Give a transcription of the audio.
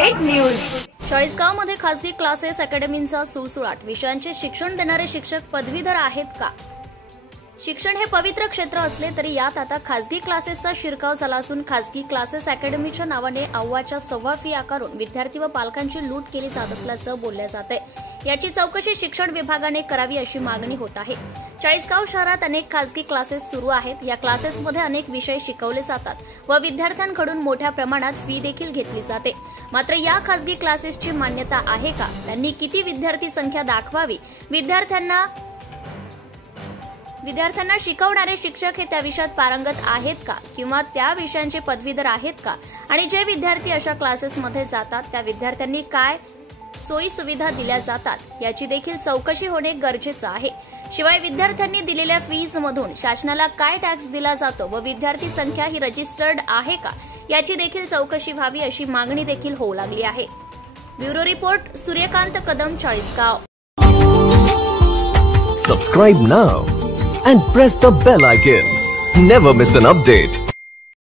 Update news. चाळीसगावमध्ये खासगी classes अकॅडमींचा सुळसुळाट। विषयांचे शिक्षण देणारे शिक्षक पदवीधर आहेत का? शिक्षण हे पवित्र क्षेत्र असले तरी यात आता खासगी क्लासेसचा शिरकाव झाला असून खासगी क्लासेस अकॅडमीच्या नावाने अव्वाच्या सव्वा फी आकारून विद्यार्थी व पालकांची लूट केली जात असल्याचं बोलले जाते। याची चौकशी शिक्षण विभागाने करावी अशी मागणी होत आहे। चाळीसगाव शहरात अनेक खासगी क्लासेस सुरू आहेत। या क्लासेसमध्ये अनेक विषय शिकवले जातात व विद्यार्थ्यांकडून मोठ्या प्रमाणात फी देखील घेतली जाते। मात्र या खासगी क्लासेसची मान्यता आहे का? त्यांनी किती विद्यार्थी संख्या दाखवावी? विद्यार्थ्यांना शिकवणारे शिक्षक हे त्या विषयात पारंगत आहेत का किंवा त्या विषयांचे पदवीधर आहेत का? आणि जे विद्यार्थी अशा क्लासेसमध्ये जातात त्या विद्यार्थ्यांनी काय सोयी सुविधा दिल्या जातात याची देखील चौकशी होणे गरजेचं आहे। शिवाय विद्यार्थ्यांनी दिलेल्या फीज मधून शासनाला काय टॅक्स दिला जातो व विद्यार्थी संख्या ही रजिस्टर्ड आहे का याची देखील चौकशी व्हावी अशी मागणी देखील होऊ लागली आहे। Bureau report, Suryakant Kadam, Chalisgaon. Subscribe now and press the bell icon. Never miss an update.